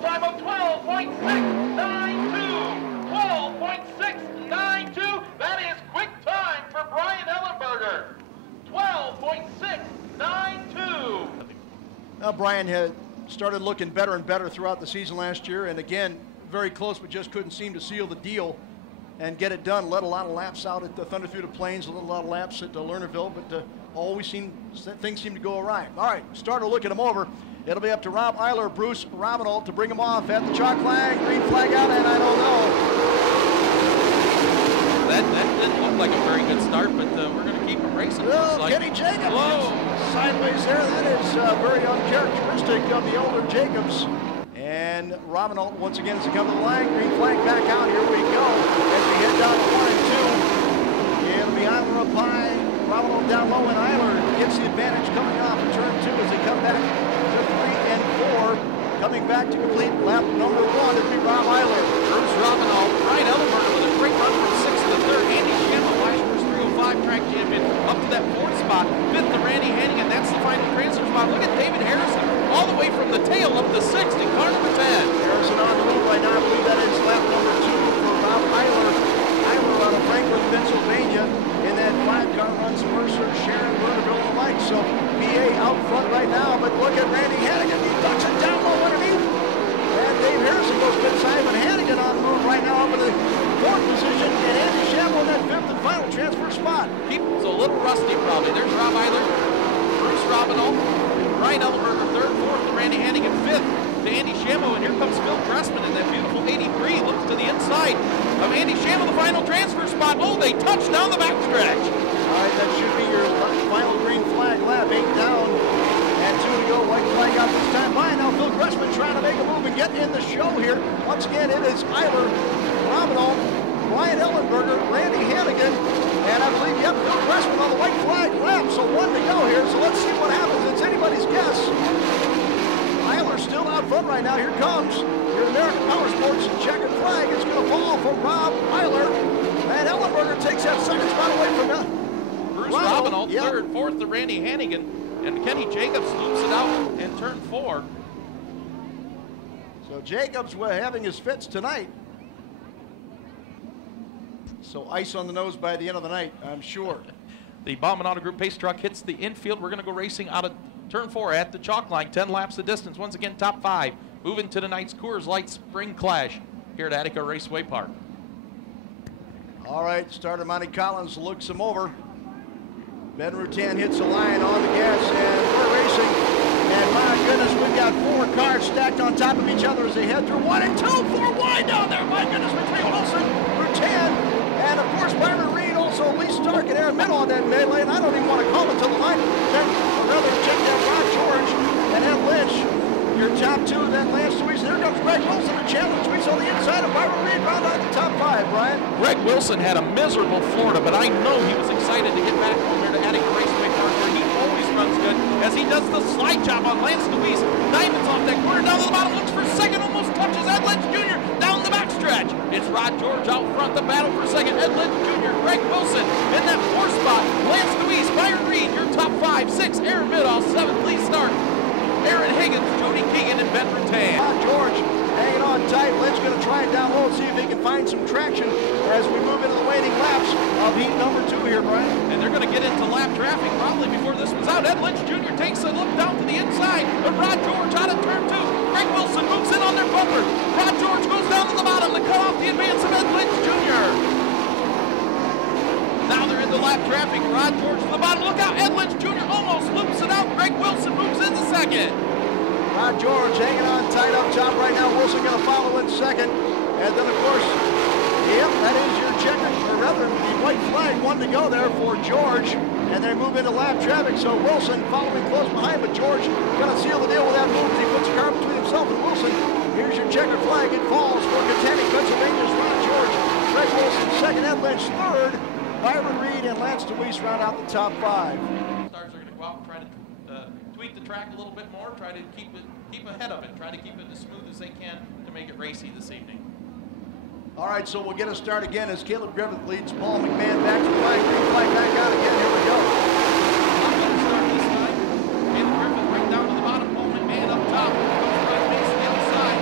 time of 12.692. 12.692. That is quick time for Brian Ellenberger. 12.692. Now, Brian had started looking better and better throughout the season last year, and again, very close, but just couldn't seem to seal the deal and get it done. Led a lot of laps out at the Thunder Through the Plains, a lot of laps at Lernerville, but things seem to go awry. All right, start to look at them over. It'll be up to Rob Eiler, Bruce Robinall to bring him off at the chalk line. Green flag out, and I don't know. That didn't look like a very good start, but we're going to keep him racing. Well, like. Kenny Jacobs Whoa. sideways there. That is very uncharacteristic of the older Jacobs. And Robinall once again as he comes to the line. Green flag back out. Here we go as we head down to 1 and 2. It'll be Eiler up high, Robinall down low, and Eiler gets the advantage coming off of turn 2 as they come back to 3 and 4. Coming back to complete lap number 1. It'll be Rob Eiler. Bruce Robinall, Brian Ellenberger with a great run from 6th to 3rd. Andy Shambo, last year's 305 track champion, up to that 4th spot. 5th to Randy Hannigan. That's the final transfer spot. Look at David Harrison, all the way from the tail up to 6th in car number 10. Harrison on the move right now. I believe that is lap number 2 for Rob Eiler. Eiler out of Frankfort, Pennsylvania, in that 5-car runs Mercer, Sharon, Lernerville, and the like. So PA out front right now, but look at Randy Hannigan. He ducks it down low underneath. And Dave Harrison goes inside, but Hannigan on the move right now up in the 4th position, and Andy Shambo in that 5th and final transfer spot. He's a little rusty probably. There's Rob Eiler, Bruce Robinall, Brian Ellenberger 3rd, 4th to Randy Hannigan, 5th to Andy Shambo, and here comes Phil Gressman in that beautiful 83. Looks to the inside of Andy Shambo, the final transfer spot. Oh, they touched down the backstretch. All right, that should be your final green flag lap. 8 down and 2 to go. White flag out this time by. Now Phil Gressman trying to make a move and get in the show here. Once again, it is Eiler, Robinall, Brian Ellenberger, Randy Hannigan, and I believe, yep, Phil Gressman on the white flag lap. So 1 to go here. So let's see what happens. It's anybody's guess. Eiler still out front right now. Here comes your American Power Sports checkered flag. It's going to fall for Rob Eiler. And Ellenberger takes that 2nd spot away from him. Bruce Robinall, 3rd, 4th to Randy Hannigan, and Kenny Jacobs loops it out in turn 4. So Jacobs having his fits tonight. So ice on the nose by the end of the night, I'm sure. The Bauman Auto Group pace truck hits the infield. We're going to go racing out of turn 4 at the chalk line. 10 laps the distance. Once again, top 5. Moving to tonight's Coors Light Spring Clash here at Attica Raceway Park. All right, starter Monty Collins looks him over. Ben Rutan hits the line on the gas, and we're racing. And my goodness, we've got 4 cars stacked on top of each other as they head through 1 and 2. 4 wide down there. My goodness, between Wilson, Rutan, and of course Byron Reed, also Lee Stark and Aaron Middle on that melee. And I don't even want to call it till the line. Then another check down Ron George and Ed Lynch. Your top 2, then Lance Louise. There comes Greg Wilson and Chandler Louise on the inside of Byron Reed. Round out the top 5, Brian. Greg Wilson had a miserable Florida, but I know he was excited to get back home here to Attica Raceway Park, where he always runs good as he does the slide job on Lance Louise. Diamonds off that corner, down to the bottom, looks for 2nd, almost touches Ed Lynch Jr. down the backstretch. It's Rod George out front, the battle for 2nd. Ed Lynch Jr., Greg Wilson in that 4th spot. Lance Louise, Byron Reed, your top 5, 6, Aaron Middle, 7th, Lee Stark, Aaron Higgins, Jody Keegan, and Ben Rutan. George hanging on tight. Lynch going to try it down low and see if he can find some traction as we move into the waning laps of heat number 2 here, Brian. And they're going to get into lap traffic probably before this one's out. Ed Lynch Jr. takes a look down to the inside of Rod George out of turn 2. Greg Wilson moves in on their bumper. Rod George goes down to the bottom to cut off the advance of Ed Lynch Jr. Now they're into lap traffic. Rod George to the bottom. Look out. Ed Lynch Jr. almost loops it out. Greg Wilson moves into 2nd. Rod George hanging on tight up top right now. Wilson going to follow in 2nd. And then, of course, yep, that is your checker, or rather, the white flag. 1 to go there for George. And they move into lap traffic. So Wilson following close behind, but George going to seal the deal with that move as he puts a car between himself and Wilson. Here's your checkered flag. It falls for Katanning, Pennsylvania's Rod George. Greg Wilson 2nd. Ed Lynch 3rd. Byron Reed and Lance DeWeese round out the top 5. Stars are going to go out and try to tweak the track a little bit more, try to keep ahead of it, try to keep it as smooth as they can to make it racy this evening. All right, so we'll get a start again as Caleb Griffith leads Paul McMahon back to the line. Green flag back out again. Here we go. I'm going to start this time. Caleb Griffith right down to the bottom. Paul McMahon up top. Right base to the other side.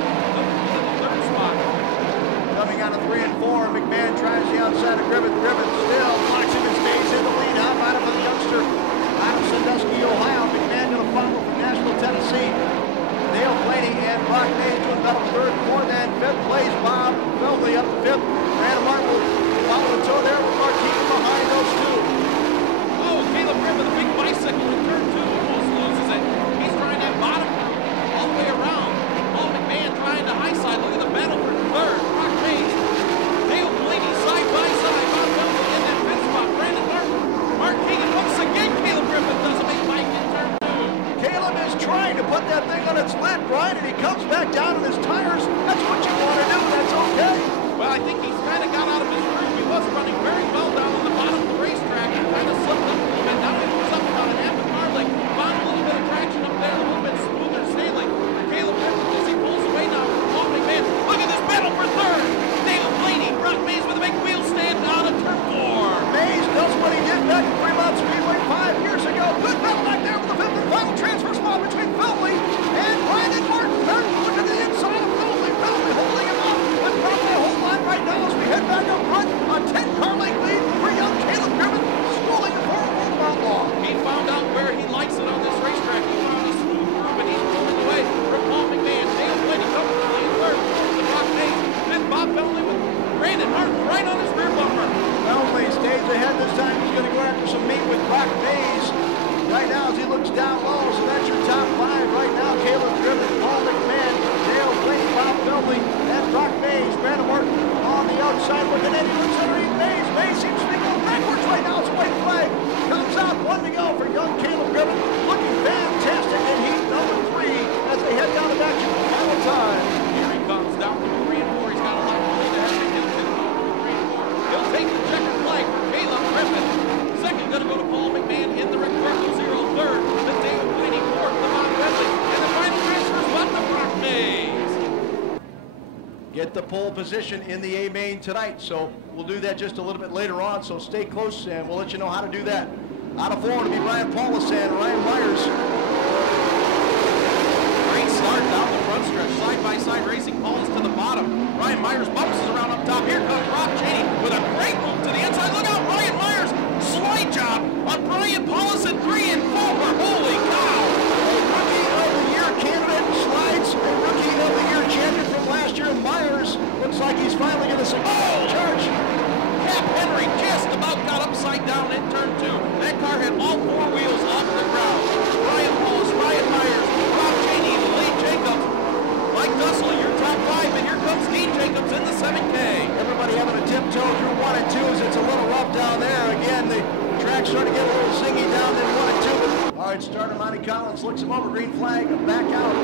that thing on its lid, Brian, and he comes back down on his tires. That's what you want to do. That's okay. Well, I think he's kind of got out of his groove. He was running very well down on the bottom of the racetrack. He kind of slipped up a little bit. Now he moves up about an half a car length. Found a little bit of traction up there, a little bit smoother sailing for Caleb Griffin as he pulls away now from Paul McMahon. Look at this battle for third. David Blaney, Brock Mays with a big wheel stand out of turn 4. Mays does what he did back at Fremont Speedway 5 years ago. Good battle back there with the fifth and final transfer spot between Feltley and Brandon Martin. Look at the inside of Feltley. Feltley holding him up with probably a whole line right now as we head back up front. A 10-car length lead for young Caleb Griffin, schooling the former World of Outlaw. He found out where he likes it on this racetrack. He found a smooth groove, and he's pulling away from Paul McMahon. David Blaney comfortably in third. The Brock Mays. Then Bob Feltley with Brandon Martin right on his rear bumper. Feltley stays ahead this time. He's going to go after some meat with Brock Mays. Right now as he looks down low, so that's your top 5 right now. Caleb Griffin, Paul McMahon, Dale Blaney, Bob Feltley, and Brock Mays. Brandon Martin on the outside looking in. He looks underneath Mays. Mays seems to be going backwards right now. It's a white flag. Comes out, 1 to go for young Caleb Griffin. Looking fantastic in heat number 3 as they head down the back to the final time. Here he comes down to 3 and 4. He's got a lot of room there. He'll take 3 and 4. He'll take the checkered flag for Caleb Griffin. Second going to go to Paul McMahon in the Ricardo 0. Third, the David Blaney. Fourth, the Bob Bentley. And the final transfer is what the Brock Mays. Get the pole position in the A main tonight, so we'll do that just a little bit later on, so stay close and we'll let you know how to do that. Out of 4 to be Ryan Paulus and Ryan Myers. Great start down the front stretch, side-by-side racing. Paulus to the bottom. Ryan Myers bounces around up top. Here comes Rob Cheney with a great move to the inside. Look out, Ryan Myers. Slide job on Brian Paulus at 3 and 4. Holy cow. A Rookie of the Year candidate slides a Rookie of the Year champion from last year. Myers looks like he's finally going to say, oh, charge. Cap Henry just about got upside down in turn 2. That car had all 4 wheels off the ground. Ryan Paulus, Ryan Myers, Rob Cheney, Lee Jacobs, Mike Dussel, your top 5, and here comes Dean Jacobs in the 7K. Everybody having a tiptoe through 1 and 2 as it's a little rough down there. Again, the track's starting to get a little zingy down in 1 and 2. All right, starter Monty Collins looks him over. Green flag, back out.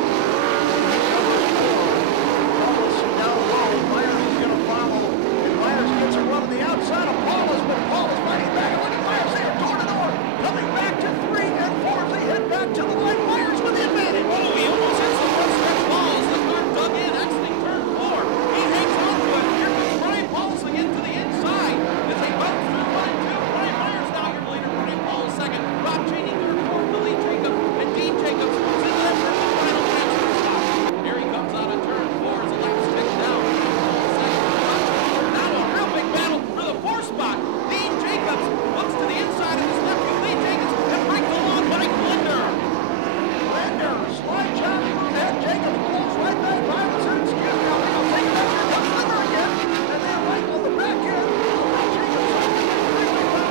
Paulus down low. Myers is going to follow. And Myers gets a run on the outside of Paulus, but Paulus fighting back. Look at Myers there, door to door. Coming back to 3 and 4 as they head back to the line. Myers with the advantage. Oh, he almost hits the front stretch balls. The car dug in, exiting turn 4. He hangs on to it. Here comes Brian Paulus again to the inside as they bounce through 1 and 2. Ryan Myers now your leader. Brian Paulus second. Rob Cheney third. Fourth, Lee Jacobs. And Dean Jacobs moves into that first and final transfer stop. Here he comes out of turn 4 as the laps tick down. Now a real big battle for the 4 spot. Dean Jacobs looks to the inside of his nephew Lee Jacobs and breaks along by Linder. Linder, slide job from that. Jacobs pulls right back by the center. Excuse me, I'll take that. Here comes Linder again. And they're right on the back end. Jacobs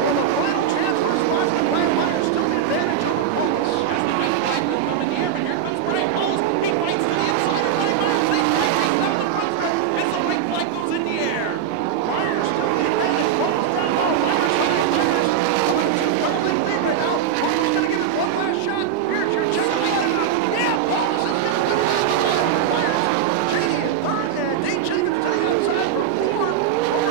on the final transfer spot. Ryan Myers still the advantage over Paulus. As the white flag will come in the air, but here comes Brian Paulus. He fights to the inside of Ryan Myers. They straight race down the front stretch as the white flag goes in the air. Myers still the advantage. Paulus down low. Myers on the tires. Curling lead right now. Paulus going to give it one last shot. Here's your check. Yeah, Paulus is going to do it. Myers, Cheney in third, and Dean Jacobs to the outside for 4.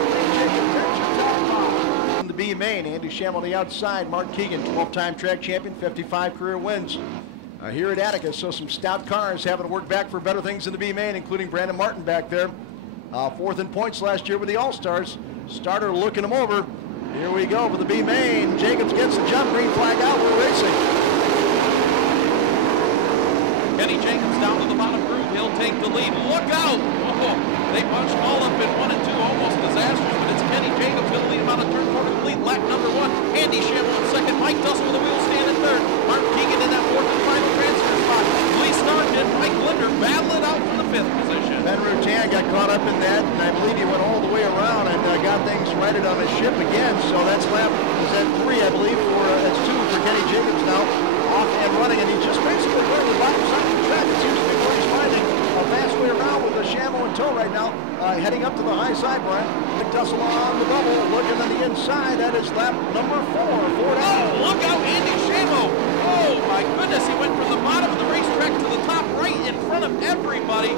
Dean Jacobs, that's your top 5. In the B main, Andy Sham on the outside. Mark Keegan, 12-time track champion, 55 career wins. Here at Attica, so some stout cars having to work back for better things in the B main, including Brandon Martin back there. 4th in points last year with the All Stars. Starter looking him over. Here we go for the B main. Jacobs gets the jump, green flag out, we're racing. Kenny Jacobs down to the bottom groove. He'll take the lead. Look out! Oh, they bunched all up in 1 and 2, almost disastrous, but it's Kenny Jacobs going to lead him out of turn 4 to complete lap number 1. Andy Shamble in second. Mike Dussel with a wheel stand in third. Mark Keegan in that 4th and final transfer spot. Lee Stark and Mike Linder battle it out for the 5th position. Ben Rutan got caught up in that, and I believe he went all the way around and got things righted on his ship again. So that's lap, is that 3, I believe, for that's 2 for Kenny Jacobs now. Off and running, and he just basically went to the bottom side of the track. It seems to be where he's finding a fast way around with the Shamo in tow right now, heading up to the high side, Brian. Big Dussel on the bubble, looking on the inside. That is lap number 4. 4 down. Oh, look out, Andy Shamo. Oh, Oh my goodness, he went from the bottom of the racetrack to the top right in front of everybody.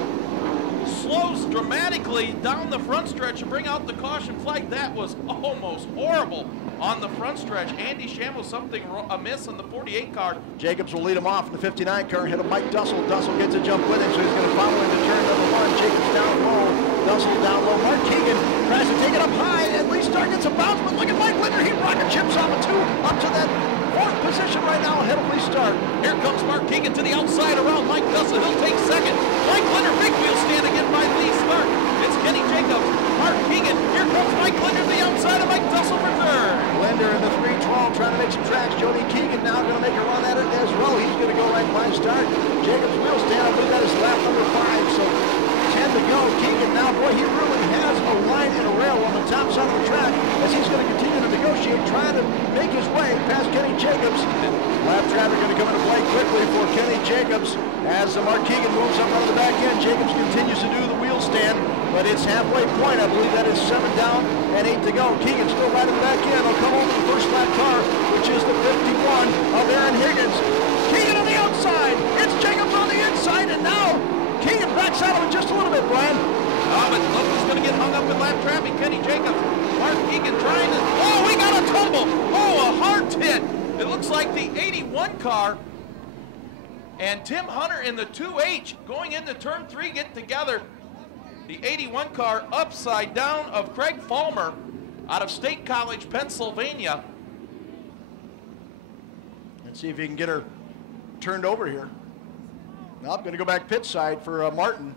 Slows dramatically down the front stretch and bring out the caution flag. That was almost horrible on the front stretch. Andy Shamble, something amiss on the 48 car. Jacobs will lead him off in the 59 car, hit a Mike Dussel. Dussel gets a jump with him, so he's going to follow into turn number 1. Jacobs down low, Dussel down low. Mark Keegan tries to take it up high, and Lee Stark gets a bounce, but look at Mike Linder. He rocket chips off a 2 up to that 4th position right now ahead of Lee Stark. Here comes Mark Keegan to the outside around Mike Dussel. He'll take second. Mike Linder, big wheel stand again by Lee Stark. It's Kenny Jacobs, Mark Keegan. Here comes Mike Linder to the outside of Mike Dussel for third. Linder in the 312 trying to make some tracks. Jody Keegan now going to make a run at it as well. He's going to go right by Stark. Jacobs wheel stand, I believe that is lap number 5, so 10 to go. Keegan now, boy, he really has a line and a rail on the top side of the track as he's going to continue to negotiate, trying to make his way past Kenny Jacobs. Lap traffic going to come into play quickly for Kenny Jacobs as Mark Keegan moves up out of the back end. Jacobs continues to do the wheel stand, but it's halfway point. I believe that is 7 down and 8 to go. Keegan still right in the back end. He'll come over the first lap car, which is the 51 of Aaron Higgins. Keegan on the outside. It's Jacobs on the inside, and now Keegan backs out of it just a little bit, Brian. Oh, but look who's going to get hung up in lap traffic. Kenny Jacobs. Mark Keegan trying to... Oh, we got a tumble. Oh, a hard hit. It looks like the 81 car and Tim Hunter in the 2H going into turn 3 get together. The 81 car upside down of Craig Fulmer out of State College, Pennsylvania. Let's see if he can get her turned over here. Now I'm going to go back pit side for Martin.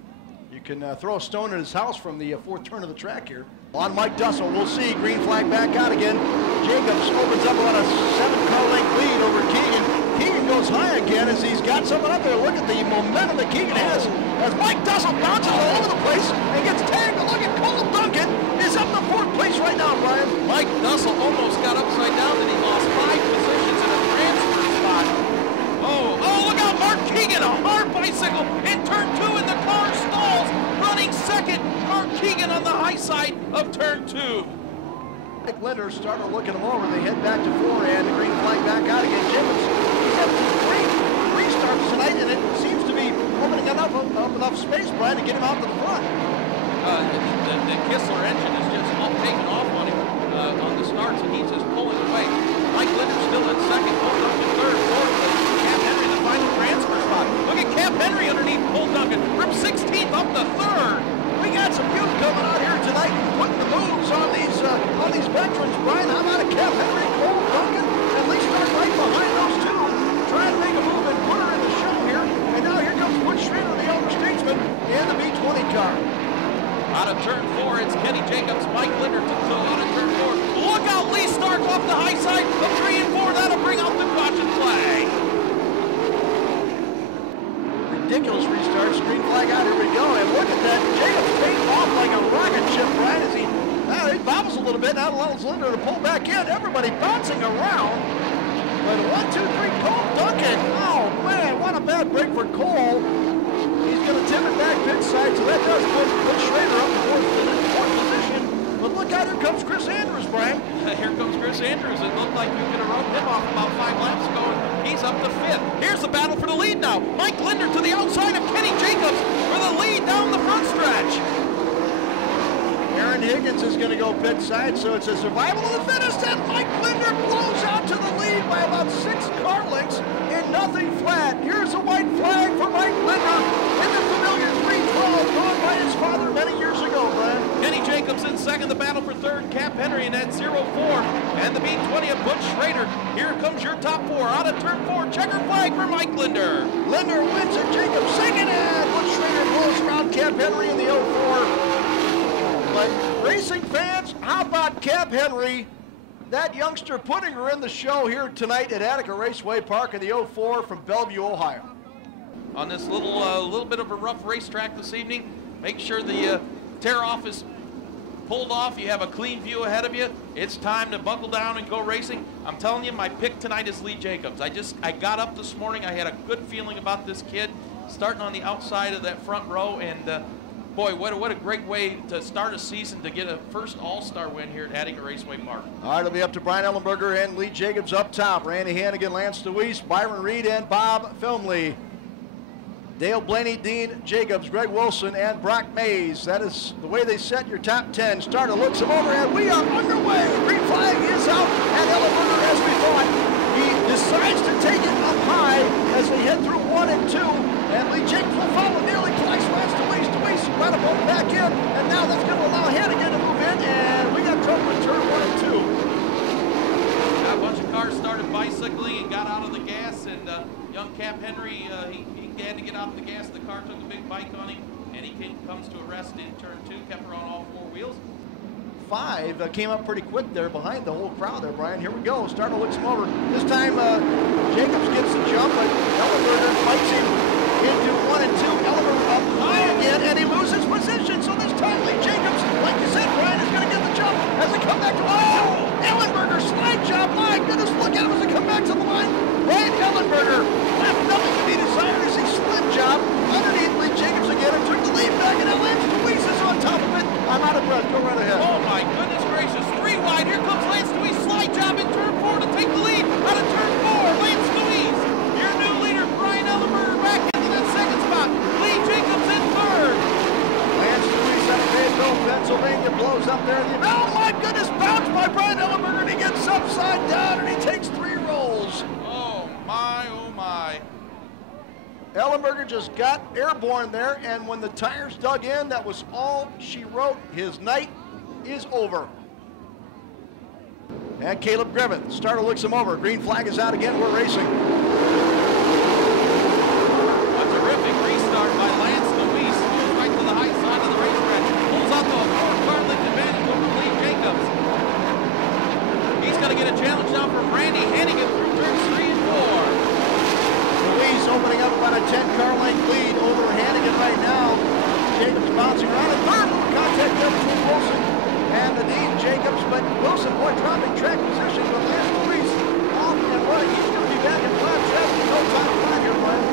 You can throw a stone at his house from the 4th turn of the track here. On Mike Dussel, we'll see. Green flag back out again. Jacobs opens up about a 7-car length lead over Keegan. Keegan goes high again as he's got someone up there. Look at the momentum that Keegan has as Mike Dussel bounces all over the place and gets tagged. But look at Cole Duncan is up in the 4th place right now, Brian. Mike Dussel almost got upside down and he lost 5 positions in a transfer spot. Oh, look out, Mark Keegan, a hard bicycle in turn 2 and the car stalls. Running second, Mark Keegan on the high side of turn 2. Mike Linder started looking him over. They head back to 4 and the green flag back out again. Jacobs, he's had some great restarts tonight and it seems to be opening enough space, Brian, to get him out to the front. The Kistler engine is just all taken off on him on the starts and he's just pulling away. Mike Linder still in second, Cole Duncan third, fourth. Cap Henry in the final transfer spot. Look at Cap Henry underneath Cole Duncan from 16th up to 3rd. We got some youth coming out here tonight putting the moves on these veterans, Brian. How about a Cap Henry, Cole Duncan, at least start right behind those two, trying to make a move and put her in the show here. And now here comes Butch Schrader, the elder statesman, in the B20 car. Out of turn 4, it's Kenny Jacobs, Mike Linder to go out of turn 4. Look out, Lee Stark off the high side of 3 and 4. That'll bring out the caution flag. Ridiculous restarts, green flag out, here we go, and look at that, Jacobs takes off like a rocket ship, Brian, as he bobbles a little bit, now allows Linder to pull back in, everybody bouncing around, but 1, 2, 3, Cole Duncan, oh man, what a bad break for Cole. He's going to tip it back pit side, so that does put Schrader up in 4th position, but look out, here comes Chris Andrews, Brian. Here comes Chris Andrews. It looked like we could have run him off about 5 laps ago, and he's up to 5th. Here's the battle for the lead now. Mike Linder to the outside of Kenny Jacobs for the lead down the front stretch. Aaron Higgins is going to go pit side, so it's a survival of the fittest, and Mike Linder blows out to the lead by about 6 car lengths in nothing flat. Here's a white flag for Mike Linder in the familiar 312, drawn by his father many years ago, Brian. Kenny Jacobs in second, the battle for 3rd, Cap Henry in that 0-4, and the B20 of Butch Schrader. Here comes your top 4 out of turn 4, checker flag for Mike Linder. Linder wins it, Jacobs second, and Butch Schrader blows around Cap Henry in the 04. But racing fans, how about Cap Henry, that youngster putting her in the show here tonight at Attica Raceway Park in the 04 from Bellevue, Ohio. On this little bit of a rough racetrack this evening, make sure the tear-off is pulled off. You have a clean view ahead of you. It's time to buckle down and go racing. I'm telling you, my pick tonight is Lee Jacobs. I got up this morning. I had a good feeling about this kid starting on the outside of that front row, and Boy, what a great way to start a season to get a first All-Star win here at Attica Raceway, Mark. All right, it'll be up to Brian Ellenberger and Lee Jacobs up top. Randy Hannigan, Lance DeWeese, Byron Reed, and Bob Filmley. Dale Blaney, Dean Jacobs, Greg Wilson, and Brock Mays. That is the way they set your top 10. Starter looks him over, and we are underway. Green flag is out, and Ellenberger, as we thought, he decides to take it up high as they head through 1 and 2. And Lee Jacobs will follow nearly twice. Lance DeWeese, right up on back in, and now that's going to allow Hannigan to move in, and we got trouble in turn 1 and 2. A bunch of cars started bicycling and got out of the gas, and young Cap Henry, he had to get out of the gas. The car took a big bike on him, and he comes to a rest in turn 2, kept her on all 4 wheels. 5 came up pretty quick there behind the whole crowd there, Brian. Here we go. Starter looks him over. This time Jacobs gets the jump, but Ellenberger fights him into 1 and 2. Ellenberger up high again, and he loses position. So this time Lee Jacobs, like you said, Brian, is going to get the jump as they come back to Ellenberger slide job. My goodness, look at him as they come back to the line. Brian Ellenberger left nothing to be desired as he slid job underneath Lee Jacobs again and took the lead back, and now Lance DeWeese is on top of it. I'm out of breath. Go right ahead. Oh my goodness gracious! 3 wide. Here comes Lance DeWeese. Slide job in turn 4 to take the lead out of turn 4. Lance DeWeese, your new leader, Brian Ellenberger, back into that second spot. Lee Jacobs in third. Lance DeWeese out of Fayetteville, Pennsylvania, blows up there. Oh my goodness! Bounced by Brian Ellenberger, and he gets upside down, and he takes 3 rolls. Oh my! Oh my! Ellenberger just got airborne there, and when the tires dug in, that was all she wrote. His night is over. And Caleb Griffith, starter looks him over. Green flag is out again. We're racing. A terrific restart by Lance DeWeese. Goes right to the high side of the racetrack. Pulls out to a 4-car length advantage over Lee Jacobs. He's going to get a challenge now from Randy Hannigan through turns 3 and 4. DeWeese opening up about a 10-car length lead over Hannigan right now. Jacobs bouncing around in third. Contact there between Wilson and the Dean Jacobs, but Wilson, boy, dropping track position with Lance DeWeese off and running. He's going to be back in flat track with no time to find here, Brian.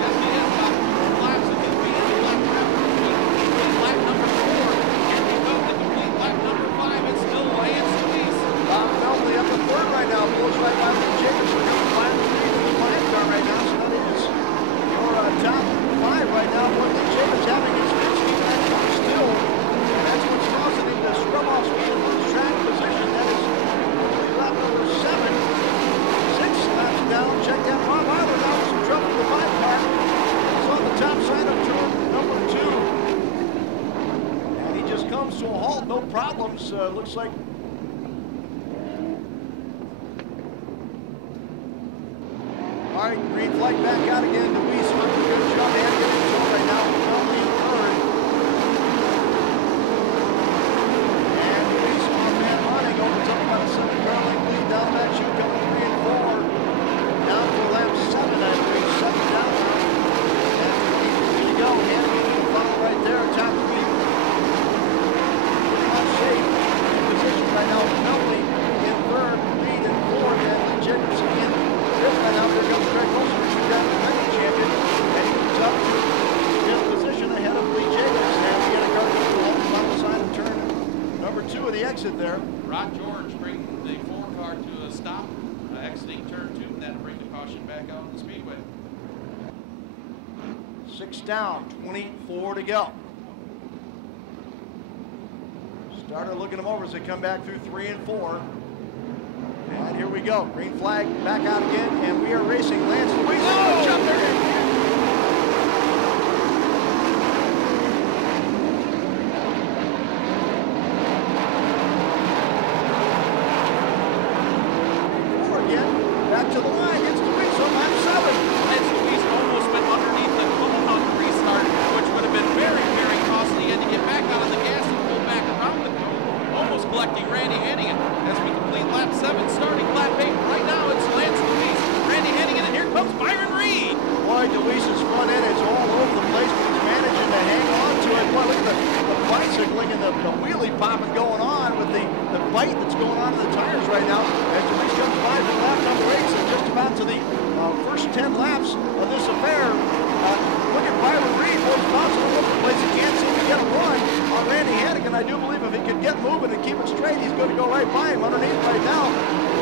Yes, he is about 4 laps, and he'll be in the lap number 4. Here we go to complete lap number 5. It's still Lance DeWeese. Bob Feltley up in third right now. Blows right by Lee Jacobs. We're coming flat car right now, so that is your top 5 right now. One Lee Jacobs having his 15 actually still, and that's what's causing him to scrub off speed and lose track position. That is lap number 7. 6 laps down. Check that Bob Eiler now with some trouble with the 5 car. He's on the top side of turn number 2. And he just comes to a halt, no problems. Looks like all right, green flag back out again. DeWeese on a good jump and getting to right now. Only in third. And DeWeese on man running opens up about a 7-car length lead down that chute, coming 3 and 4. Down to lap 7, I believe. 7 down. And here you go. Hannigan in the funnel right there. Top speed. Not safe. In position right now. Penalty in third. Lead in 4th. And Lee Jacobs again. Right now, here comes Greg Wilson, the two-time defending champion, and he moves up to his position ahead of Lee Jacobs. And we get a car on the side of turn number 2 of the exit there. Rod George brings the 4-car to a stop, exiting turn 2, and that'll bring the caution back out on the speedway. 6 down, 24 to go. Starter looking them over as they come back through 3 and 4. And here we go. Green flag back out again, and we are racing. Lance DeWeese. Oh! Jump there. Again, back to the line. It's DeWeese on lap 7. Lance DeWeese almost went underneath the cone on the restart, which would have been very, very costly. He had to get back out of the gas and pull back around the cone, almost collecting Randy Hannigan as we complete lap 7, starting lap 8. Right now, it's Lance DeWeese, Randy Hannigan, and here comes Byron Reed. Boy, DeWeese's front end is all over the place, but he's managing to hang on to it. Boy, look at the bicycling and the wheelie popping going on with the bite that's going on in the tires right now. As DeWeese comes by from lap number 8, so just about to the first 10 laps of this affair. Look at Byron Reed, boy, he's bouncing place. He can't seem to get a run on Randy Hannigan. I do believe if he could get moving and keep it straight, he's going to go right by him underneath right now.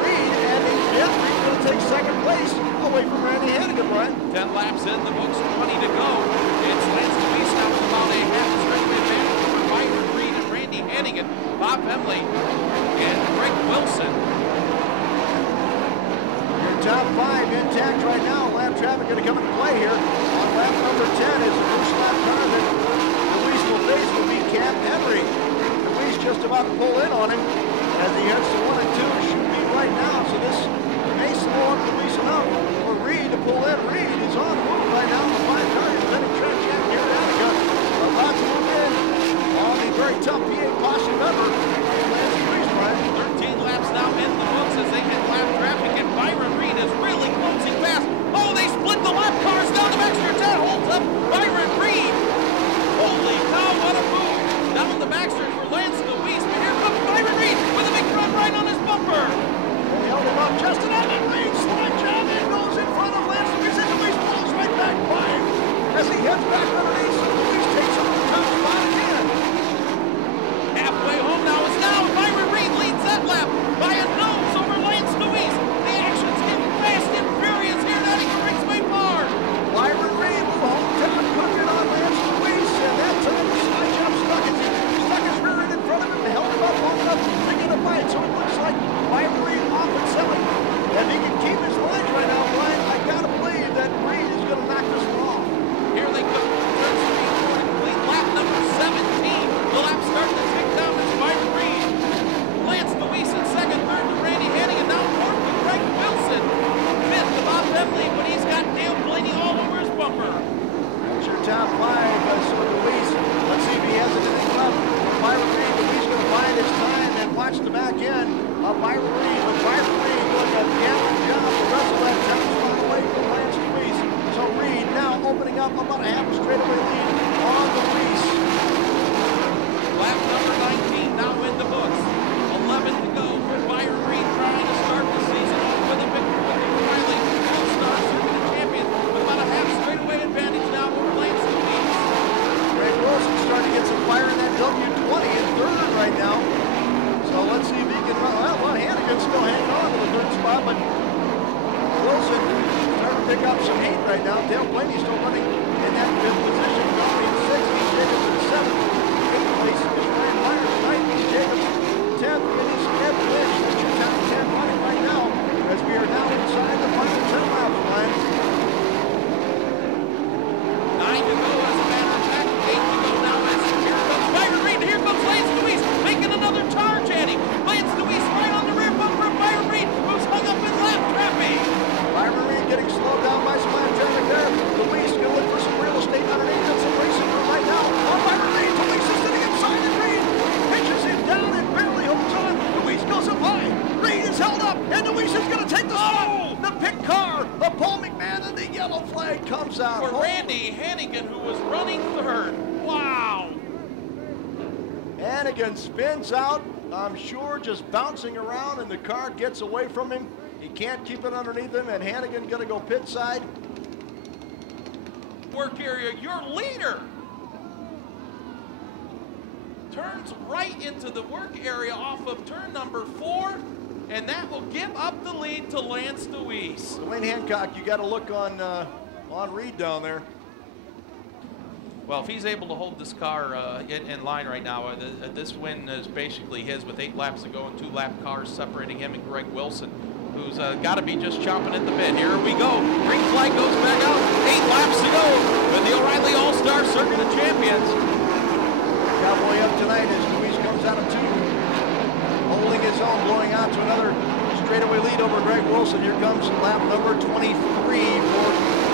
Reed, and Reed's going to take second place away from Randy Hannigan, Brian. 10 laps in the books, 20 to go. It's Lance Deweese now with about a half straightaway advantage over Byron Reed and Randy Hannigan, Bob Hemley, and Greg Wilson. Your top 5 intact right now. Lap traffic going to come into play here. On lap number 10 is the first lap car that Deweese will face will be Cam Henry. Deweese just about to pull in on him as he heads to 1 and 2. Should be right now, so this may slow up Deweese enough for Reed to pull in. Reed is on the move right now. The 5 car is Benny Trent Jack here at Attica. About to move in on the very tough PA posse member. Lance Deweese, Brian. 13 laps now in the books as they hit lap traffic, and Byron Reed is really closing fast. Oh, they split the lap cars down the Baxter. That holds up Byron Reed. Holy cow, what a move. Down the Baxter for Lance Deweese, but here comes Byron Reed with a big front right on his bumper. They held him up just enough, and Reed slide job in goes in front of Lance Deweese, and Deweese pulls right back by him as he heads back underneath. So Deweese takes him to the top spot again. Halfway home now is down. Byron Reed leads that lap by a nose over Lance Deweese. The action's getting fast and furious here at Attica Raceway Park. Byron Reed will hometown cooking on Lance Deweese, and that time the slide job stuck his rear end in front of him and held him up long enough to get a bite. So it looks like Byron Reed off and selling. If he can keep his lines right now, Brian, I gotta believe that Reed is gonna knock this one off. Here they come. Turn speed for to complete lap number 17. The lap starting to tick down as Byron Reed. Lance Deweese in second, third to Randy Hannigan, now fourth to Greg Wilson. Fifth to Bob Hemley, but he's got Dale Blaney all over his bumper. That's your top 5. So Deweese, let's see if he has anything left. Byron Reed, Deweese going to find his time and watch the back end of Byron Reed. But Byron Reed doing a gallant job to wrestle that top spot away from Lance Deweese. So Reed now opening up about a half a straightaway lead on Deweese. Lap number 19 now in the books. 11 to go for Byron Reed trying to start the season off with a victory over Riley. All Stars Attica champion with about a half straightaway advantage now over Lance Deweese. Greg Wilson starting to get some fire in that W20 in third right now. So let's see if he can run. Well, Hannigan's still hanging on to the third spot, but Wilson starting to pick up some heat right now. Dale Blaney still running in that 5th position. Going in 6th, Heath Jacobs in 7th. 8th place is Ryan Myers. 9th, Heath Jacobs. 10th, Vinny Smith. Lynch, that's your top 10 running right now as we are now inside the final 10 laps, Ryan. 9 to go as a matter of fact. 8 to go now as here comes Byron Reed. Here comes Lance Deweese making another charge at him. Lance Deweese right on the rear bumper of Byron Reed, who's hung up in lap traffic. Byron Reed getting slowed down by some lap traffic there. Deweese going to look for some real estate underneath and some racing room right now. On Byron Reed, Deweese is sitting inside and Reed pitches him down and barely holds on. Deweese goes up high. Reed is held up, and Deweese is going to take the spot. The pit car of Paul McMahon, and the yellow flag comes out. For Randy Hannigan, who was running third. Wow. Hannigan spins out, I'm sure just bouncing around, and the car gets away from him. He can't keep it underneath him, and Hannigan going to go pit side. Work area, your leader turns right into the work area off of turn number 4, and that will give up the lead to Lance Deweese. Wayne Hancock, you got to look on Reed down there. Well, if he's able to hold this car in line right now, this win is basically his with 8 laps to go and 2 lap cars separating him and Greg Wilson, who's got to be just chomping at the bit. Here we go. Green flag goes back out. 8 laps to go with the O'Reilly All-Star Circuit of Champions. Cowboy up tonight as Deweese comes out of 2. Holding his own, blowing out to another straightaway lead over Greg Wilson. Here comes lap number 23 for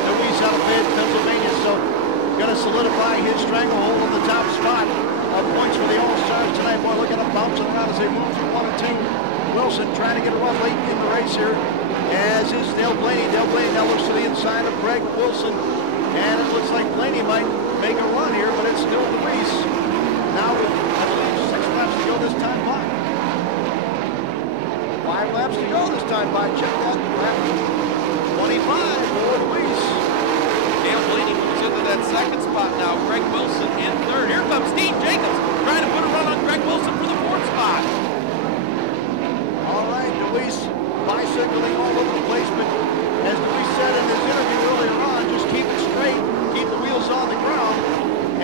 Deweese out of Pennsylvania. So going to solidify his stranglehold on the top spot of points for the All-Stars tonight. Boy, look at them bouncing around as they move through 1 and 2. Wilson trying to get a run late in the race here, as is Dale Blaney. Dale Blaney now looks to the inside of Greg Wilson, and it looks like Blaney might make a run here, but it's still Deweese. Now with, I believe, 6 laps to go this time by. 5 laps to go this time by. Check that. Lap 25 for Deweese. Dale Blaney with Jacobs into that second spot now. Greg Wilson in third. Here comes Dean Jacobs trying to put a run on Greg Wilson for the fourth spot. All right, Deweese bicycling all over the place, but as Deweese said in his interview earlier on, just keep it straight, keep the wheels on the ground,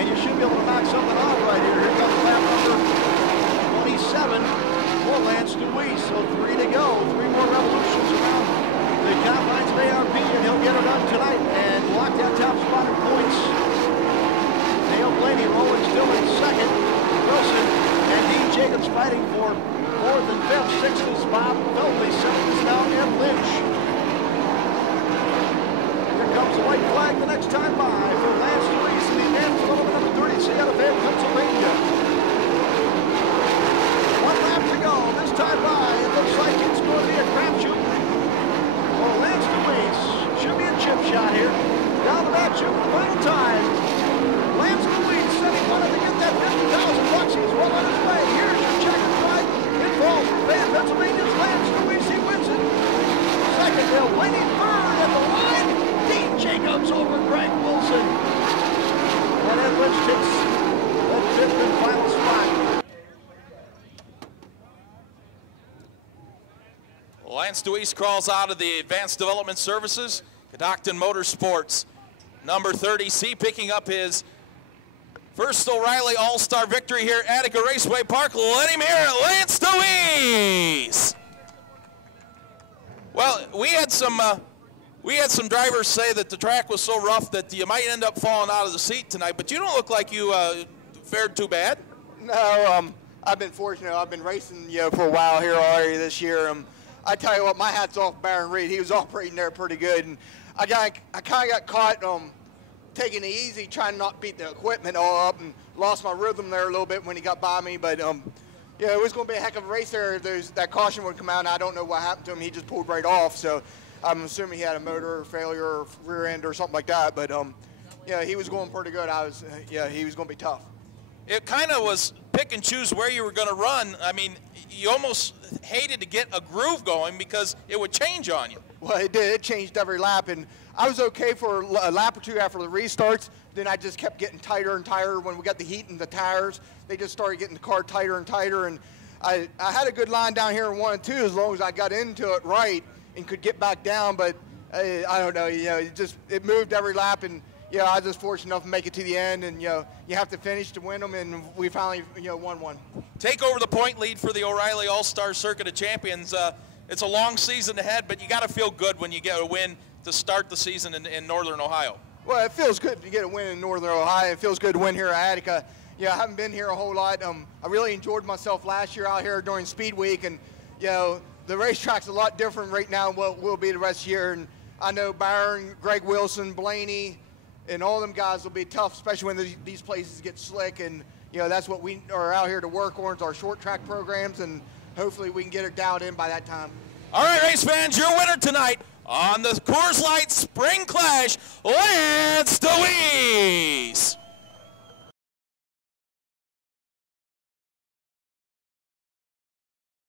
and you should be able to knock something off right here. Here comes lap number 27 for Lance Deweese. So 3 to go, 3 more revolutions around the confines of ARP, and he'll get it done tonight and lock that top spot in points. Dale Blaney rolling still in second. Wilson and Dean Jacobs fighting for fourth and fifth. Sixth is Bob Feltley. Seventh is now Ed Lynch. Here comes the white flag the next time by for Lance Deweese in the advance development number 30, Santa Fe, Pennsylvania. 1 lap to go. This time by, it looks like it's going to be a crapshoot. Well, Lance Deweese should be a chip shot here. Down the back chute for the final time. Lance Deweese said he wanted to get that $50,000. He's well on his way. Here's your checkered flag. It falls for Bay of Pennsylvania's Lance Deweese. He wins it. Second, Dale Blaney. Third at the line. Dean Jacobs over Greg Wilson. And Ed Lynch takes that fifth and final spot. Lance Deweese crawls out of the Advanced Development Services. Cadocton Motorsports, number 30C, picking up his first O'Reilly All-Star victory here at Attica Raceway Park. Let him hear it, Lance Deweese. Well, we had some drivers say that the track was so rough that you might end up falling out of the seat tonight, but you don't look like you fared too bad. No, I've been fortunate. I've been racing, for a while here already this year. I tell you what, my hat's off Baron Reed. He was operating there pretty good, and I kind of got caught taking it easy, trying to not beat the equipment all up, and lost my rhythm there a little bit when he got by me. But yeah, it was going to be a heck of a race there. That caution would come out, and I don't know what happened to him. He just pulled right off. So I'm assuming he had a motor failure or rear end or something like that. But yeah, he was going pretty good. He was going to be tough. It kind of was pick and choose where you were going to run. I mean, you almost hated to get a groove going because it would change on you. Well, it did. It changed every lap, and I was okay for a lap or two after the restarts. Then I just kept getting tighter and tighter. When we got the heat in the tires, they just started getting the car tighter and tighter. And I had a good line down here in 1 and 2 as long as I got into it right and could get back down. But I don't know, it moved every lap, and I was just fortunate enough to make it to the end. And you have to finish to win them, and we finally won one. Take over the point lead for the O'Reilly All-Star Circuit of Champions. It's a long season ahead, but you got to feel good when you get a win to start the season in Northern Ohio. Well, it feels good to get a win in Northern Ohio. It feels good to win here at Attica. I haven't been here a whole lot. I really enjoyed myself last year out here during Speed Week, and the racetrack's a lot different right now than what will be the rest of the year. And I know Byron, Greg Wilson, Blaney, and all them guys will be tough, especially when these places get slick. And that's what we are out here to work on, is our short track programs, and hopefully we can get it dialed in by that time. All right, race fans, your winner tonight on the Coors Light Spring Clash, Lance Deweese.